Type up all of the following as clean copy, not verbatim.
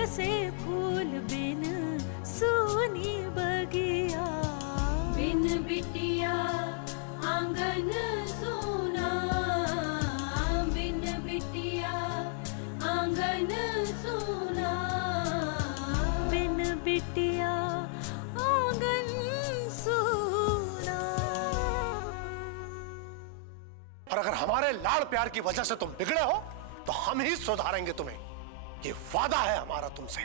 जैसे फूल बिन सूनी बगिया, बिन बिटिया आंगन सूना, बिन बिटिया आंगन सूना, बिन बिटिया आंगन सूना। और अगर हमारे लाड़ प्यार की वजह से तुम बिगड़े हो तो हम ही सुधारेंगे तुम्हें, ये वादा है हमारा तुमसे।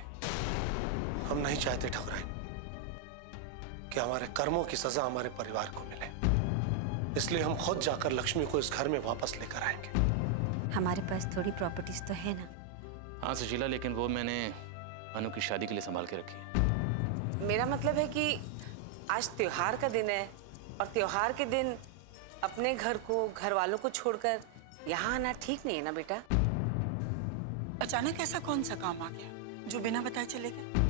हम नहीं चाहते ठकुराइन कि हमारे कर्मों की सजा हमारे परिवार को मिले, इसलिए हम खुद जाकर लक्ष्मी को इस घर में वापस लेकर आएंगे। हमारे पास थोड़ी प्रॉपर्टीज तो है ना। हाँ सुशीला, लेकिन वो मैंने अनु की शादी के लिए संभाल के रखी है। मेरा मतलब है कि आज त्योहार का दिन है और त्योहार के दिन अपने घर को, घर वालों को छोड़कर यहाँ आना ठीक नहीं है ना बेटा। अचानक ऐसा कौन सा काम आ गया जो बिना बताए चले गए?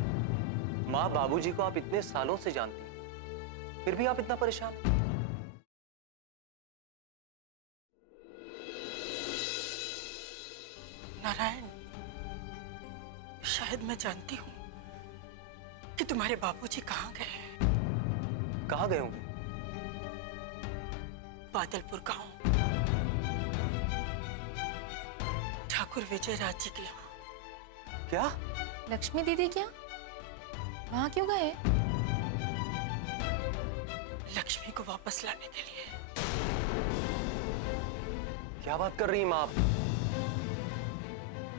माँ, बाबूजी को आप इतने सालों से जानती हैं, फिर भी आप इतना परेशान हैं। नारायण, शायद मैं जानती हूँ कि तुम्हारे बाबूजी कहाँ गए हैं। कहाँ गए होंगे? बादलपुर गांव, ठाकुर विजय राज जी के यहाँ। क्या? लक्ष्मी दीदी क्या वहाँ क्यों गए? लक्ष्मी को वापस लाने के लिए। क्या बात कर रही हैं माँ आप?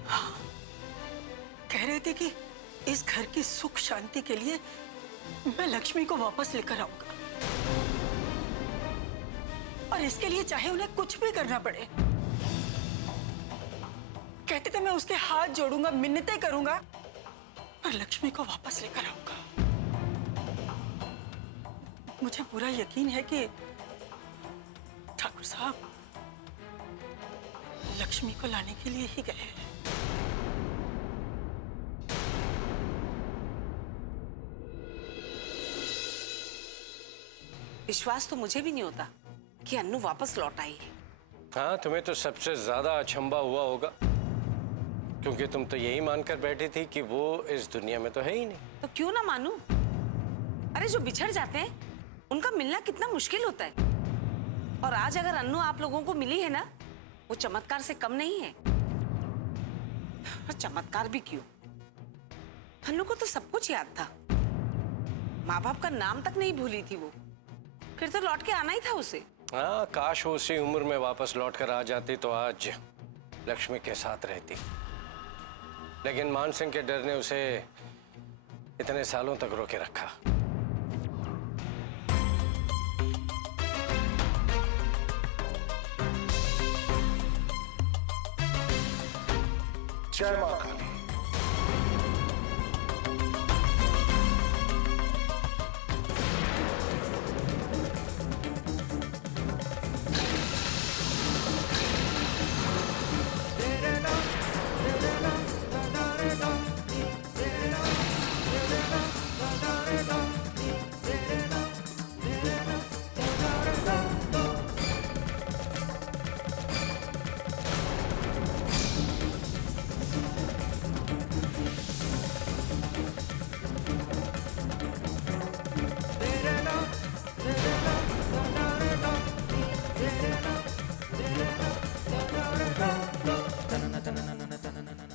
हाँ, कह रहे थे कि इस घर की सुख शांति के लिए मैं लक्ष्मी को वापस लेकर आऊंगा, और इसके लिए चाहे उन्हें कुछ भी करना पड़े। कहते थे मैं उसके हाथ जोड़ूंगा, मिन्नतें करूंगा, और लक्ष्मी को वापस लेकर आऊंगा। मुझे पूरा यकीन है कि ठाकुर साहब लक्ष्मी को लाने के लिए ही गए हैं। विश्वास तो मुझे भी नहीं होता कि अन्नू वापस लौट आई है। हाँ, तुम्हें तो सबसे ज्यादा अचंभा हुआ होगा, क्योंकि तुम तो यही मानकर बैठी थी कि वो इस दुनिया में तो है ही नहीं। तो क्यों ना मानूं? अरे जो बिछड़ जाते हैं उनका मिलना कितना मुश्किल होता है, और आज अगर अन्नू आप लोगों को मिली है ना, वो चमत्कार से कम नहीं है। और चमत्कार भी क्यों, अन्नू को तो सब कुछ याद था, माँ बाप का नाम तक नहीं भूली थी वो, फिर तो लौट के आना ही था उसे। हाँ, काश वो उसी उम्र में वापस लौट कर आ जाती तो आज लक्ष्मी के साथ रहती, लेकिन मान सिंह के डर ने उसे इतने सालों तक रोके रखा। जय मां काली।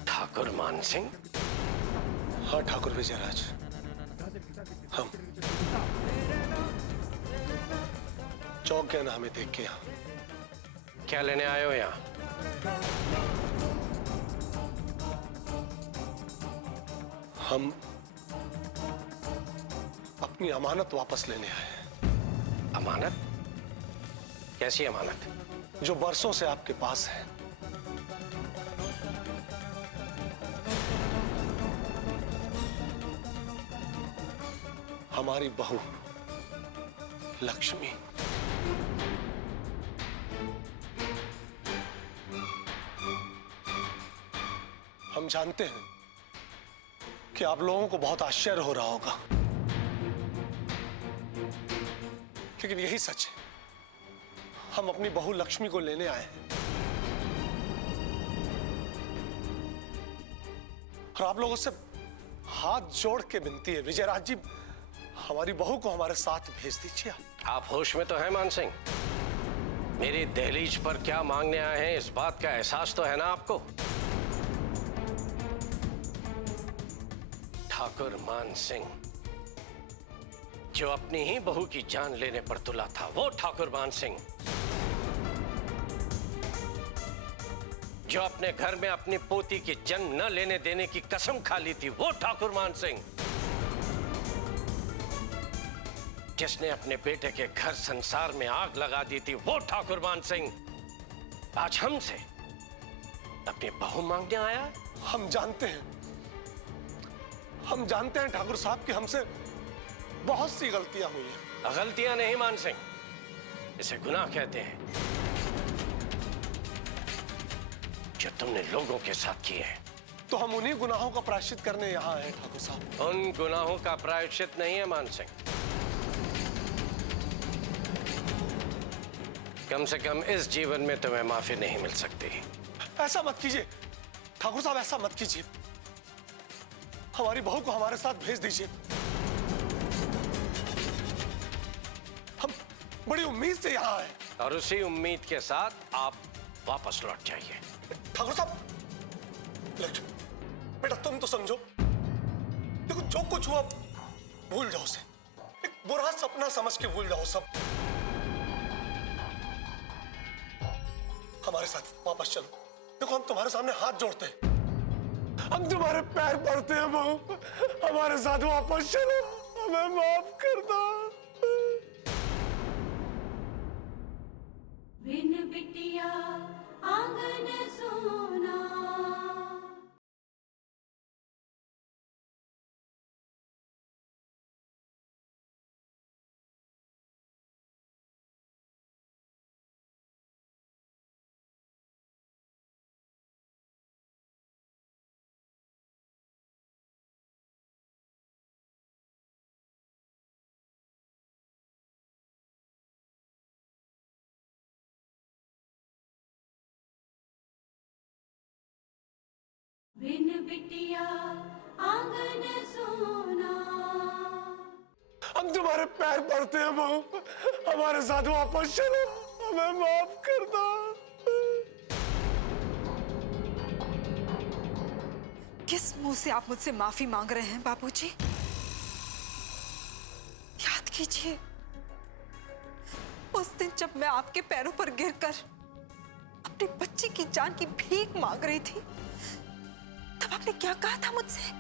ठाकुर मान सिंह? हाँ ठाकुर विजयराज, हम चौंक गए ना हमें देख के। यहाँ क्या लेने आए हो यहाँ? हम अपनी अमानत वापस लेने आए हैं। अमानत? कैसी अमानत? जो बरसों से आपके पास है। हमारी बहू लक्ष्मी। हम जानते हैं कि आप लोगों को बहुत आश्चर्य हो रहा होगा, लेकिन यही सच है। हम अपनी बहू लक्ष्मी को लेने आए हैं, और आप लोग उससे हाथ जोड़ के विनती है विजयराज जी, हमारी बहू को हमारे साथ भेज दीजिए। आप होश में तो हैं मान सिंह? मेरी दहलीज पर क्या मांगने आए हैं इस बात का एहसास तो है ना आपको? ठाकुर मान सिंह, जो अपनी ही बहू की जान लेने पर तुला था, वो ठाकुर मान सिंह, जो अपने घर में अपनी पोती की जन्म न लेने देने की कसम खा ली थी, वो ठाकुर मान सिंह, जिसने अपने बेटे के घर संसार में आग लगा दी थी, वो ठाकुर मान सिंह आज हमसे अपनी बहू मांगने आया है। हम जानते हैं ठाकुर साहब कि हमसे बहुत सी गलतियां हुई हैं। गलतियां नहीं मान सिंह, इसे गुनाह कहते हैं, जो तुमने लोगों के साथ किए हैं। तो हम उन्हीं गुनाहों का प्रायश्चित करने यहाँ आए ठाकुर साहब। उन गुनाहों का प्रायश्चित नहीं है मान सिंह, कम से कम इस जीवन में तुम्हें माफी नहीं मिल सकती। ऐसा मत कीजिए ठाकुर साहब, ऐसा मत कीजिए, हमारी बहू को हमारे साथ भेज दीजिए। हम बड़ी उम्मीद से यहाँ आए और उसी उम्मीद के साथ आप वापस लौट जाइए। ठाकुर साहब, लक्ष्मी बेटा तुम तो समझो, देखो जो कुछ हुआ भूल जाओ उसे, एक बुरा सपना समझ के भूल जाओ सब। हमारे साथ वापस चलो, देखो हम तुम्हारे सामने हाथ जोड़ते हैं, हम तुम्हारे पैर पड़ते हैं बहू, हमारे साथ वापस चलो, हमें माफ कर दो। बिन बिटिया आंगन सोना। बिन बिटिया आंगन सोना। हम तुम्हारे पैर पड़ते हैं बहू, हमारे साथ वापस चलो, हमें माफ कर दो। किस मुंह से आप मुझसे माफी मांग रहे हैं बाबूजी? याद कीजिए उस दिन जब मैं आपके पैरों पर गिरकर अपनी बच्ची की जान की भीख मांग रही थी, तब आपने क्या कहा था मुझसे?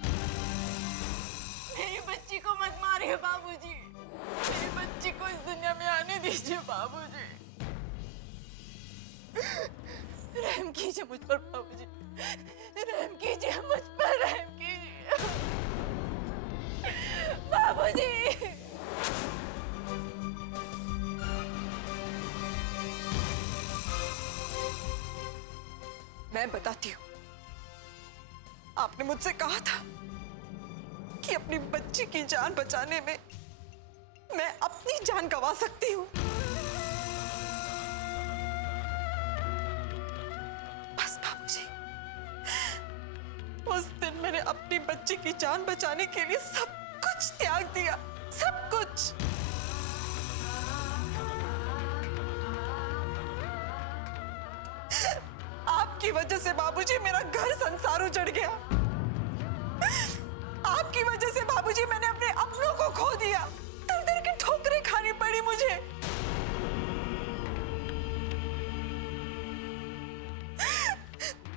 मेरी बच्ची को मत मारिए बाबूजी, मेरी बच्ची को इस दुनिया में आने दीजिए बाबूजी। रहम कीजिए मुझ पर बाबूजी, रहम कीजिए मुझ पर, रहम कीजिए बाबूजी। मैं बताती हूँ, आपने मुझसे कहा था कि अपनी बच्ची की जान बचाने में मैं अपनी जान गंवा सकती हूँ। बस बाबूजी, उस दिन मैंने अपनी बच्ची की जान बचाने के लिए सब कुछ त्याग दिया, सब कुछ। आपकी वजह से बाबूजी मेरा घर संसार उजड़ गया। आपकी वजह से बाबूजी मैंने अपने अपनों को खो दिया, दर दर की ठोकरें खानी पड़ी मुझे।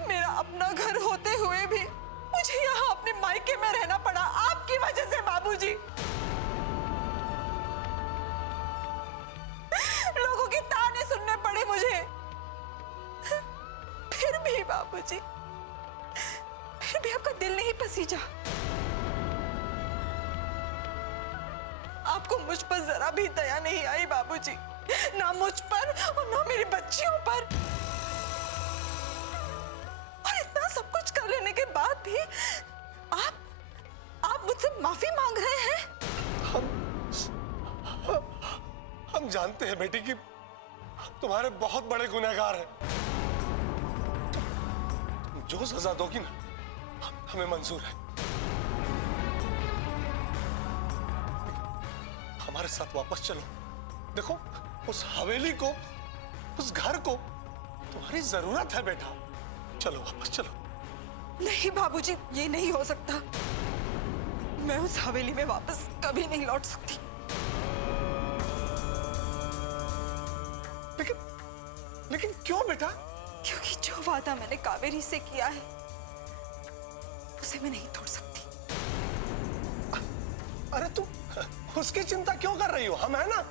मेरा अपना घर होते हुए भी मुझे यहाँ अपने मायके में रहना पड़ा आपकी वजह से बाबूजी। लोगों की ताने सुनने पड़े मुझे। फिर भी बाबूजी, फिर भी आपका दिल नहीं पसीजा। आपको मुझ पर जरा भी दया नहीं आई बाबूजी, ना मुझ पर और ना मेरी बच्चियों पर। और इतना सब कुछ कर लेने के बाद भी आप मुझसे माफी मांग रहे हैं? हम जानते हैं बेटी कि हम तुम्हारे बहुत बड़े गुनहगार हैं। जो सजा दोगी ना, हमें मंजूर है। हमारे साथ वापस चलो। देखो, उस हवेली को, उस घर को तुम्हारी जरूरत है बेटा। चलो वापस चलो। नहीं बाबूजी, ये नहीं हो सकता। मैं उस हवेली में वापस कभी नहीं लौट सकती। लेकिन क्यों बेटा? क्योंकि जो वादा मैंने कावेरी से किया है उसे मैं नहीं तोड़ सकती। अरे तुम उसकी चिंता क्यों कर रही हो? हम है ना,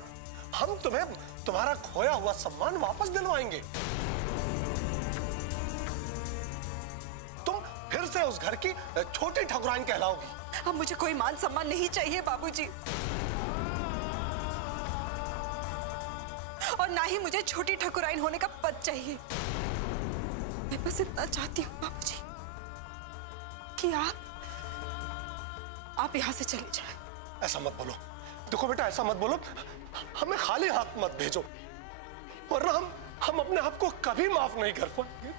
हम तुम्हें तुम्हारा खोया हुआ सम्मान वापस दिलवाएंगे। तुम फिर से उस घर की छोटी ठाकुराइन कहलाओगी। अब मुझे कोई मान सम्मान नहीं चाहिए बाबूजी, और ना ही मुझे छोटी ठाकुराइन होने का पद चाहिए। मैं बस इतना चाहती हूँ बाबूजी कि आप यहाँ से चले जाएं। ऐसा मत बोलो। देखो बेटा, ऐसा मत बोलो। हमें खाली हाथ मत भेजो, वरना हम अपने आप को कभी माफ नहीं कर पाएंगे।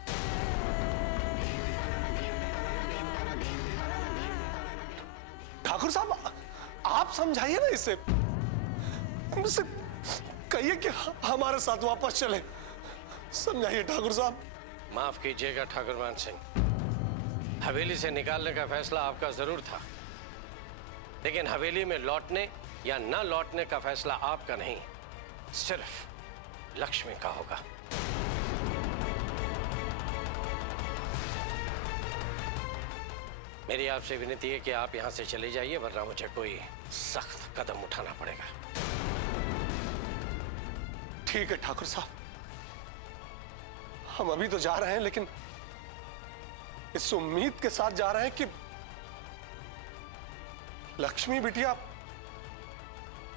ठाकुर साहब, आप समझाइए ना इसे। मुझसे कहिए कि हमारे साथ वापस चले। समझाइए ठाकुर साहब। माफ कीजिएगा ठाकुर मान सिंह, हवेली से निकालने का फैसला आपका जरूर था, लेकिन हवेली में लौटने या न लौटने का फैसला आपका नहीं, सिर्फ लक्ष्मी का होगा। मेरी आपसे विनती है कि आप यहां से चले जाइए, वरना मुझे कोई सख्त कदम उठाना पड़ेगा। ठीक है ठाकुर साहब, हम अभी तो जा रहे हैं, लेकिन इस उम्मीद के साथ जा रहे हैं कि लक्ष्मी बिटिया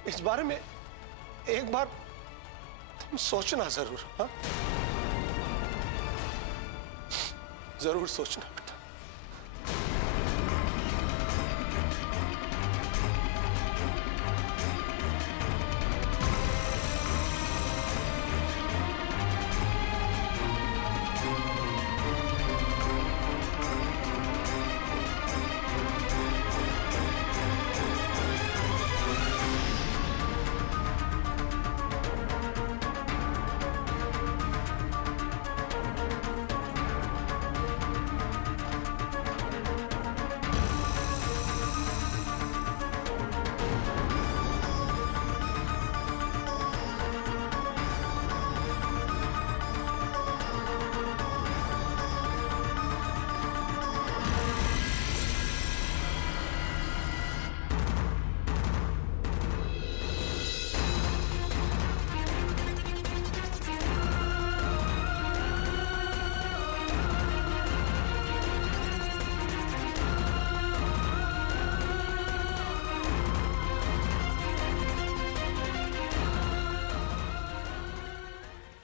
इस बारे में एक बार तुम सोचना जरूर। हाँ, जरूर सोचना बेटा।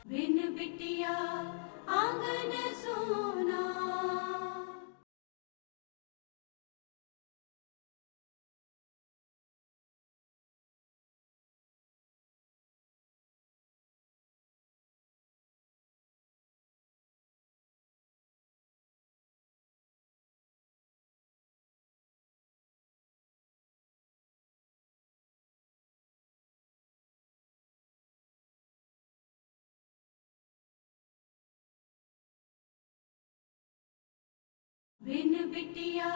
बिन बिटिया आंगन सोना। बिन बिटिया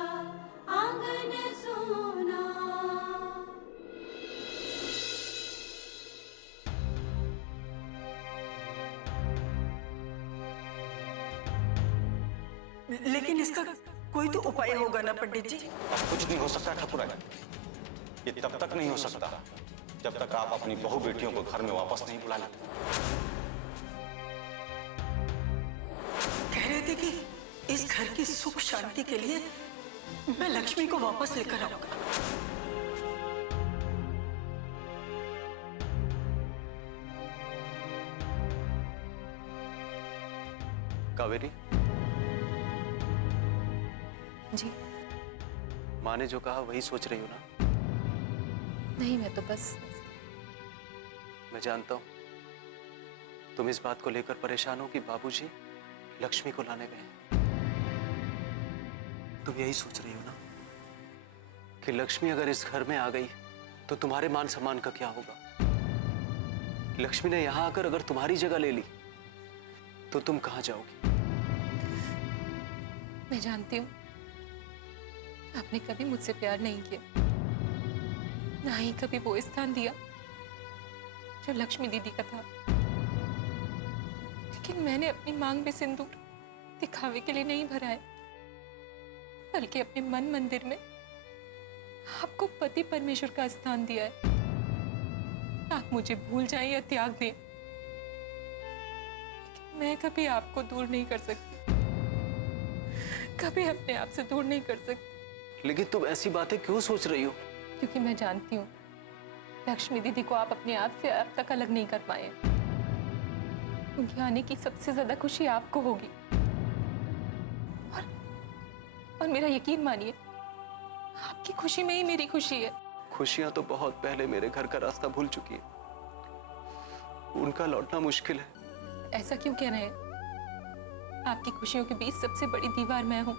आंगन सोना। लेकिन इसका कोई तो उपाय होगा ना पंडित जी? कुछ नहीं हो सकता ठाकुराइन। ये तब तक नहीं हो सकता जब तक आप अपनी बहू बेटियों को घर में वापस नहीं बुला लेते। कह रहे थे कि इस घर की सुख शांति के लिए मैं लक्ष्मी को वापस लेकर आऊंगा। कावेरी जी माँ ने जो कहा वही सोच रही हो ना? नहीं, मैं तो बस मैं जानता हूँ तुम इस बात को लेकर परेशान हो कि बाबूजी लक्ष्मी को लाने गए। तुम यही सोच रही हो ना कि लक्ष्मी अगर इस घर में आ गई तो तुम्हारे मान सम्मान का क्या होगा? लक्ष्मी ने यहां आकर अगर तुम्हारी जगह ले ली तो तुम कहां जाओगी? मैं जानती हूँ आपने कभी मुझसे प्यार नहीं किया, ना ही कभी वो स्थान दिया जो लक्ष्मी दीदी का था। लेकिन मैंने अपनी मांग में सिंदूर दिखावे के लिए नहीं भरा है, बल्कि अपने मन मंदिर में आपको पति परमेश्वर का स्थान दिया है। आप मुझे भूल जाएं या त्याग दें, लेकिन मैं कभी आपको दूर नहीं कर सकती, कभी अपने आप से दूर नहीं कर सकती। लेकिन तुम ऐसी बातें क्यों सोच रही हो? क्योंकि मैं जानती हूँ लक्ष्मी दीदी को आप अपने आप से अब तक अलग नहीं कर पाए। उनके आने की सबसे ज्यादा खुशी आपको होगी, और मेरा यकीन मानिए आपकी खुशी में ही मेरी खुशी है। खुशियां तो बहुत पहले मेरे घर का रास्ता भूल चुकी है, उनका लौटना मुश्किल है। ऐसा क्यों कह रहे हैं? आपकी खुशियों के बीच सबसे बड़ी दीवार मैं हूँ।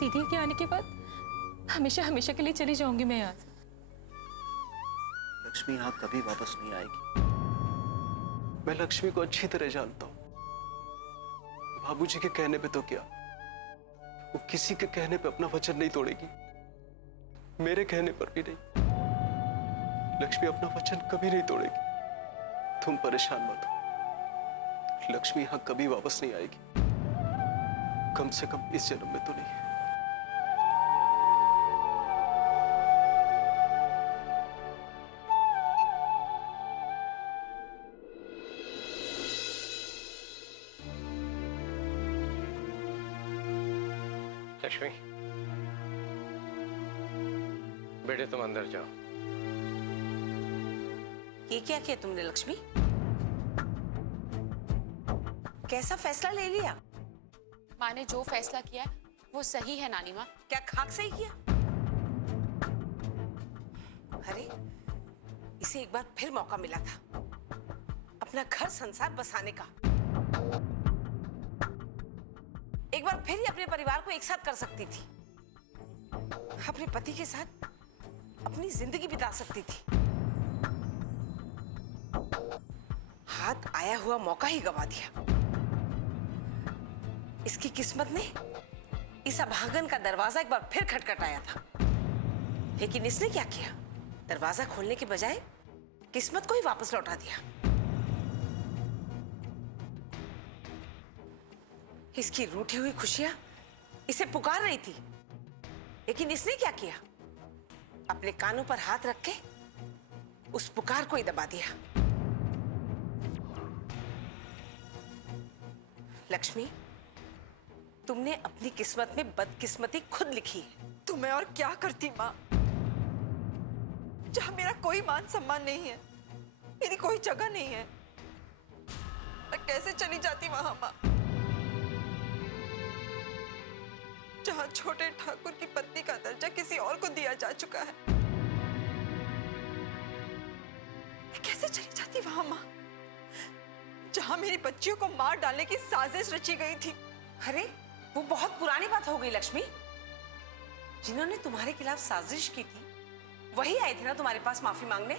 दीदी के आने के बाद हमेशा हमेशा के लिए चली जाऊंगी मैं यहाँ से। लक्ष्मी यहाँ कभी वापस नहीं आएगी। मैं लक्ष्मी को अच्छी तरह जानता हूँ। बाबूजी के कहने पे तो क्या, वो किसी के कहने पे अपना वचन नहीं तोड़ेगी, मेरे कहने पर भी नहीं। लक्ष्मी अपना वचन कभी नहीं तोड़ेगी। तुम परेशान मत हो, लक्ष्मी यहाँ कभी वापस नहीं आएगी, कम से कम इस जन्म में तो नहीं। लक्ष्मी, बेटे तुम अंदर जाओ। ये क्या किया तुमने लक्ष्मी? कैसा फैसला ले लिया? माँ ने जो फैसला किया है वो सही है नानी माँ। क्या खाक से ही किया? अरे इसे एक बार फिर मौका मिला था अपना घर संसार बसाने का। एक बार फिर ही अपने परिवार को एक साथ कर सकती थी, अपने पति के साथ अपनी जिंदगी बिता सकती थी। हाथ आया हुआ मौका ही गवा दिया। इसकी किस्मत ने इस अभागन का दरवाजा एक बार फिर खटखटाया था, लेकिन इसने क्या किया? दरवाजा खोलने के बजाय किस्मत को ही वापस लौटा दिया। इसकी रूठी हुई खुशियां इसे पुकार रही थी, लेकिन इसने क्या किया? अपने कानों पर हाथ रख के उस पुकार को ही दबा दिया। लक्ष्मी, तुमने अपनी किस्मत में बदकिस्मती खुद लिखी है। तो मैं और क्या करती माँ, जहां मेरा कोई मान सम्मान नहीं है, मेरी कोई जगह नहीं है। मैं कैसे चली जाती वहां माँ, जहां छोटे ठाकुर की पत्नी का दर्जा किसी और को दिया जा चुका है। मैं कैसे चली जाती वहां माँ, जहां मेरी बच्चियों को मार डालने की साजिश रची गई थी। अरे वो बहुत पुरानी बात हो गई लक्ष्मी। जिन्होंने तुम्हारे खिलाफ साजिश की थी वही आए थे ना तुम्हारे पास माफी मांगने,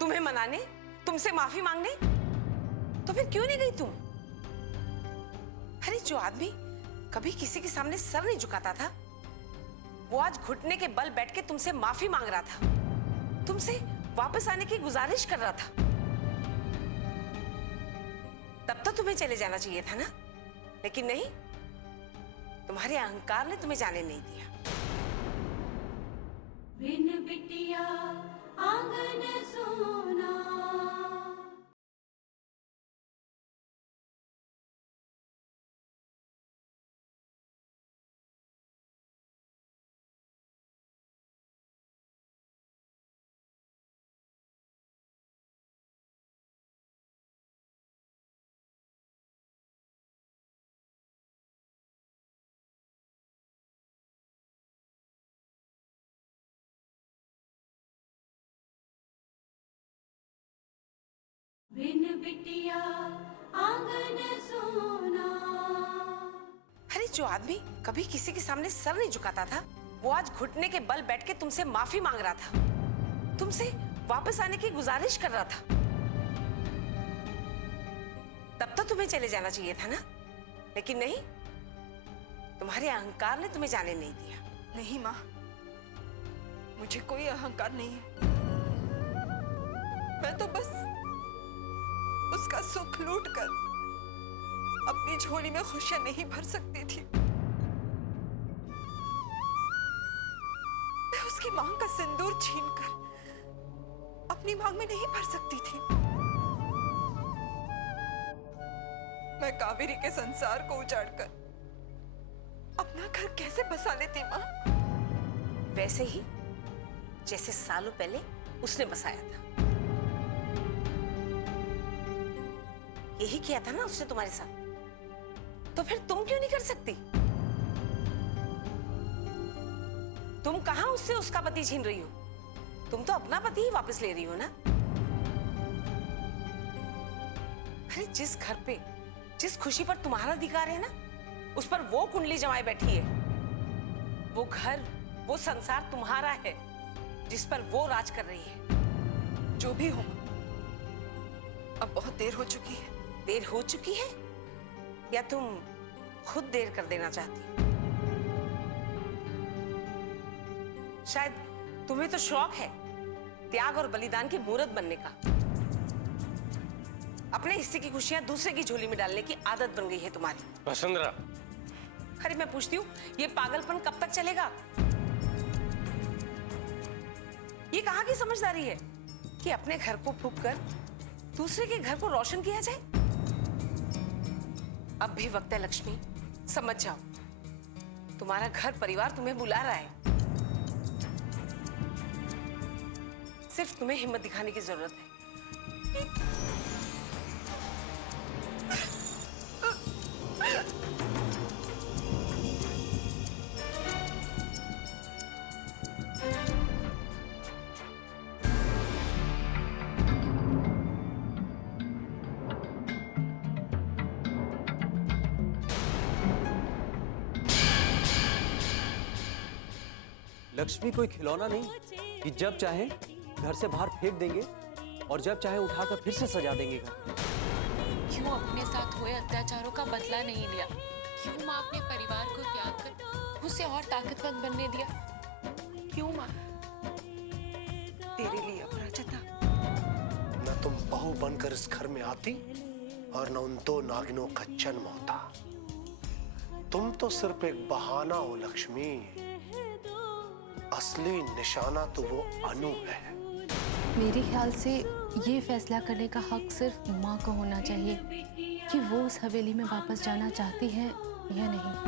तुम्हें मनाने, तुमसे माफी मांगने। तो फिर क्यों नहीं गई तुम? अरे जो आदमी कभी किसी के सामने सर नहीं झुकाता था, वो आज घुटने के बल बैठ के तुमसे माफी मांग रहा था, तुमसे वापस आने की गुजारिश कर रहा था। तब तो तुम्हें चले जाना चाहिए था ना, लेकिन नहीं, तुम्हारे अहंकार ने तुम्हें जाने नहीं दिया। बिन बिटिया आंगन सोना। बिन बिटिया आंगन सोना। अरे जो आदमी कभी किसी के सामने सर नहीं झुकाता था, वो आज घुटने के बल बैठ के तुमसे माफी मांग रहा था, तुमसे वापस आने की गुजारिश कर रहा था। तब तो तुम्हें चले जाना चाहिए था ना, लेकिन नहीं, तुम्हारे अहंकार ने तुम्हें जाने नहीं दिया। नहीं माँ, मुझे कोई अहंकार नहीं है। मैं तो बस उसका सुख लूट कर अपनी झोली में खुशियां नहीं भर सकती थी। मैं उसकी मांग का सिंदूर छीनकर अपनी मांग में नहीं भर सकती थी। मैं कावेरी के संसार को उजाड़कर अपना घर कैसे बसा लेती माँ? वैसे ही जैसे सालों पहले उसने बसाया था। यही किया था ना उसने तुम्हारे साथ, तो फिर तुम क्यों नहीं कर सकती? तुम कहां उससे उसका पति छीन रही हो? तुम तो अपना पति ही वापस ले रही हो ना। अरे जिस घर पे, जिस खुशी पर तुम्हारा अधिकार है ना, उस पर वो कुंडली जमाए बैठी है। वो घर, वो संसार तुम्हारा है, जिस पर वो राज कर रही है। जो भी हो, अब बहुत देर हो चुकी है। देर हो चुकी है या तुम खुद देर कर देना चाहती हो? शायद तुम्हें तो शौक है त्याग और बलिदान की मूर्त बनने का। अपने हिस्से की खुशियां दूसरे की झोली में डालने की आदत बन गई है तुम्हारी। वसुंधरा, अरे मैं पूछती हूँ, ये पागलपन कब तक चलेगा? ये कहाँ की समझदारी है कि अपने घर को फूंक कर दूसरे के घर को रोशन किया जाए? अब भी वक्त है लक्ष्मी, समझ जाओ, तुम्हारा घर परिवार तुम्हें बुला रहा है। सिर्फ तुम्हें हिम्मत दिखाने की जरूरत है। लक्ष्मी कोई खिलौना नहीं कि जब चाहे घर से बाहर फेंक देंगे और जब चाहे उठाकर फिर से सजा देंगे घर। क्यों अपने साथ हुए अत्याचारों का बदला नहीं लिया? क्यों माँ अपने परिवार को त्याग कर उसे और ताकतवर बनने दिया? क्यों माँ? तेरे लिए अपराजिता। न तुम बहू बनकर इस घर में आती और न उन दो नागिनों का जन्म होता। तुम तो सिर्फ एक बहाना हो लक्ष्मी, असली निशाना तो वो अनु है। मेरे ख्याल से ये फैसला करने का हक सिर्फ माँ को होना चाहिए कि वो उस हवेली में वापस जाना चाहती है या नहीं।